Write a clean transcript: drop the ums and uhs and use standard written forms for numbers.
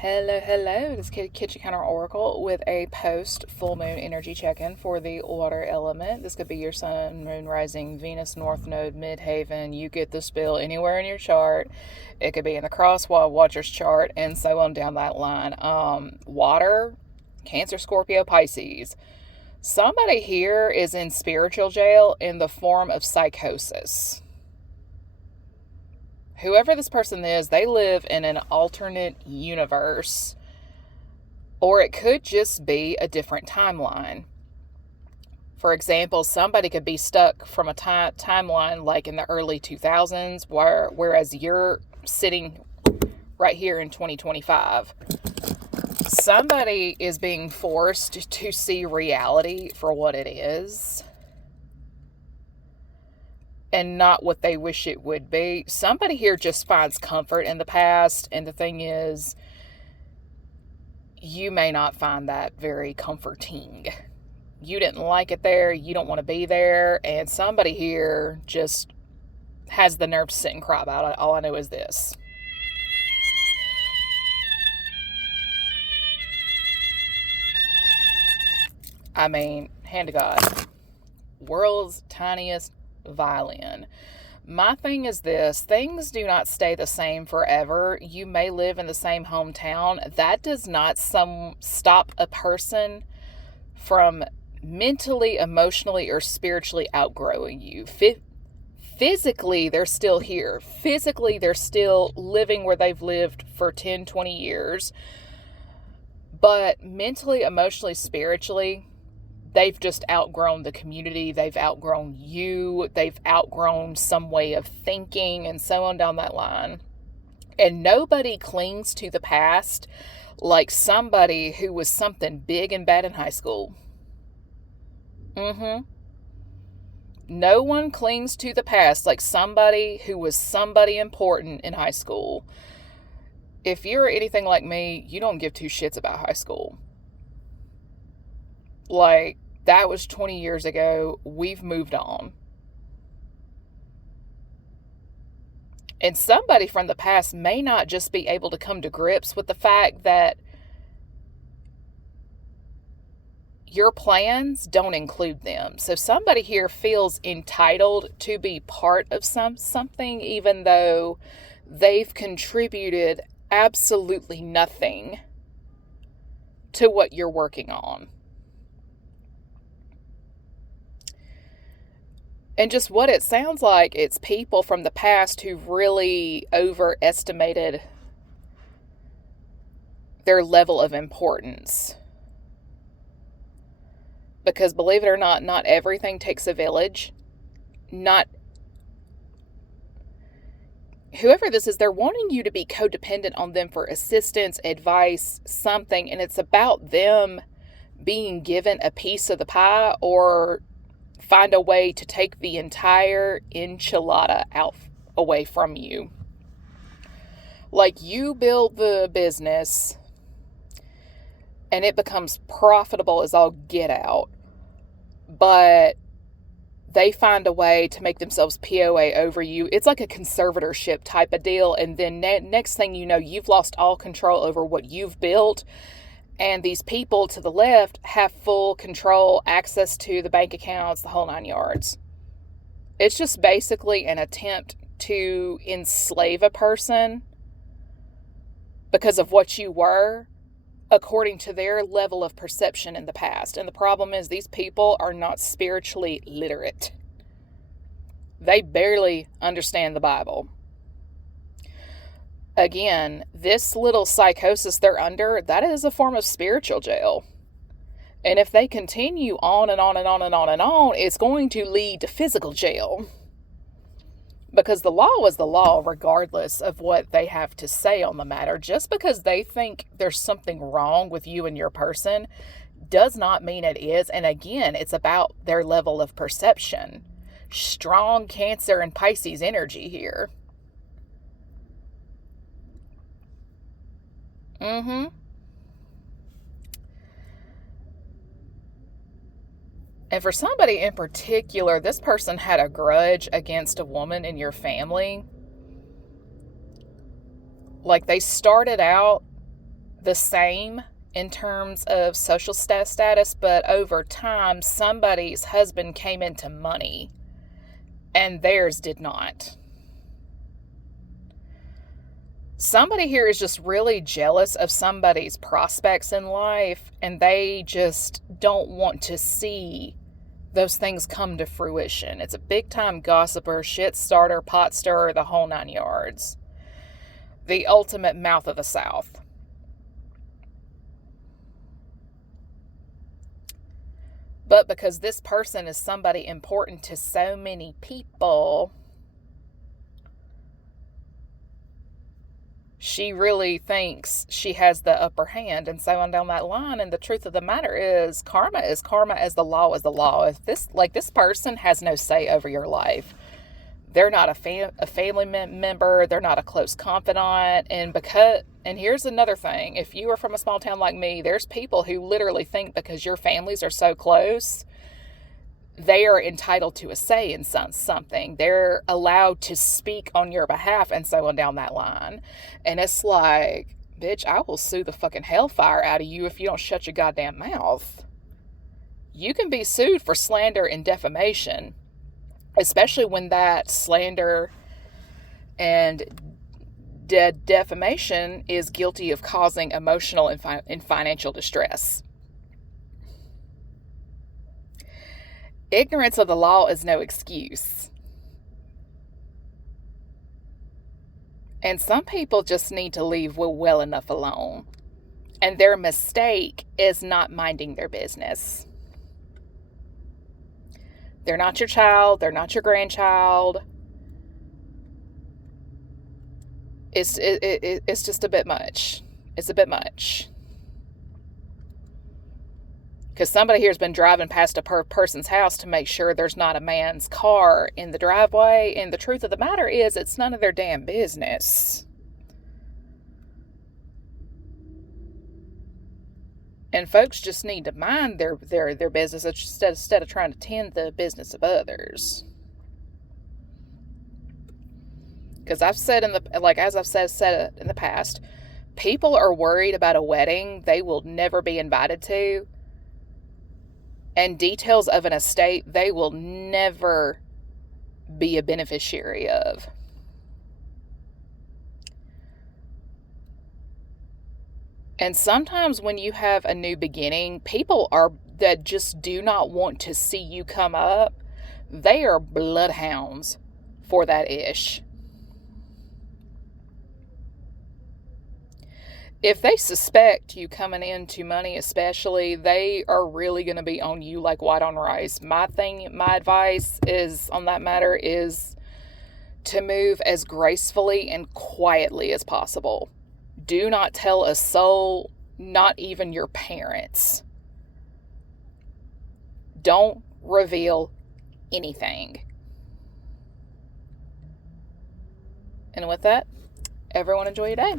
Hello, hello. This is Kitchen Counter Oracle with a post full moon energy check in for the water element. This could be your sun, moon, rising, Venus, North Node, Midhaven. You get the spill anywhere in your chart. It could be in the Crosswalk Watchers chart, and so on down that line. Water, Cancer, Scorpio, Pisces. Somebody here is in spiritual jail in the form of psychosis. Whoever this person is, they live in an alternate universe, or it could just be a different timeline. For example, somebody could be stuck from a timeline like in the early 2000s, whereas you're sitting right here in 2025. Somebody is being forced to see reality for what it is and not what they wish it would be. Somebody here just finds comfort in the past, and the thing is, you may not find that very comforting. You didn't like it there, you don't want to be there, and somebody here just has the nerve to sit and cry about it. All I know is this. I mean, hand to God. World's tiniest violin. My thing is this: things do not stay the same forever. You may live in the same hometown. That does not stop a person from mentally, emotionally, or spiritually outgrowing you. Physically, they're still here. Physically, they're still living where they've lived for 10, 20 years. But mentally, emotionally, spiritually, they've just outgrown the community. They've outgrown you. They've outgrown some way of thinking, and so on down that line. And nobody clings to the past like somebody who was something big and bad in high school. No one clings to the past like somebody who was somebody important in high school. If you're anything like me, you don't give two shits about high school. Like, that was 20 years ago. We've moved on. And somebody from the past may not just be able to come to grips with the fact that your plans don't include them. So somebody here feels entitled to be part of something, even though they've contributed absolutely nothing to what you're working on. And just what it sounds like, it's people from the past who really overestimated their level of importance. Because believe it or not everything takes a village. Whoever this is, they're wanting you to be codependent on them for assistance, advice, something, and it's about them being given a piece of the pie or find a way to take the entire enchilada out away from you. Like, you build the business and it becomes profitable as all get out, but they find a way to make themselves POA over you. It's like a conservatorship type of deal, and then next thing you know, you've lost all control over what you've built. And these people to the left have full control, access to the bank accounts, the whole 9 yards. It's just basically an attempt to enslave a person because of what you were, according to their level of perception in the past. And the problem is, these people are not spiritually literate. They barely understand the Bible. Again, this little psychosis they're under, that is a form of spiritual jail. And if they continue on and on and on and on and on, it's going to lead to physical jail. Because the law is the law regardless of what they have to say on the matter. Just because they think there's something wrong with you and your person does not mean it is. And again, it's about their level of perception. Strong Cancer and Pisces energy here. And for somebody in particular, this person had a grudge against a woman in your family. Like, they started out the same in terms of social status, but over time, somebody's husband came into money and theirs did not. Somebody here is just really jealous of somebody's prospects in life, and they just don't want to see those things come to fruition. It's a big time gossiper, shit starter, pot stirrer, the whole 9 yards. The ultimate mouth of the South. But because this person is somebody important to so many people, she really thinks she has the upper hand, and so on down that line. And the truth of the matter is karma as the law is the law. If this person has no say over your life, they're not a family member, they're not a close confidant. And here's another thing, if you are from a small town like me, there's people who literally think because your families are so close, they are entitled to a say in something. They're allowed to speak on your behalf, and so on down that line. And it's like, bitch, I will sue the fucking hellfire out of you if you don't shut your goddamn mouth. You can be sued for slander and defamation, especially when that slander and defamation is guilty of causing emotional and financial distress. Ignorance of the law is no excuse. And some people just need to leave well enough alone. And their mistake is not minding their business. They're not your child. They're not your grandchild. It's just a bit much. It's a bit much. Because somebody here has been driving past a person's house to make sure there's not a man's car in the driveway. And the truth of the matter is, it's none of their damn business. And folks just need to mind their business instead of trying to tend the business of others. Because I've said in the past, people are worried about a wedding they will never be invited to, and details of an estate they will never be a beneficiary of. And sometimes when you have a new beginning, people that just do not want to see you come up, they are bloodhounds for that ish. If they suspect you coming into money especially, they are really going to be on you like white on rice. My advice is on that matter is to move as gracefully and quietly as possible. Do not tell a soul, not even your parents. Don't reveal anything. And with that, everyone enjoy your day.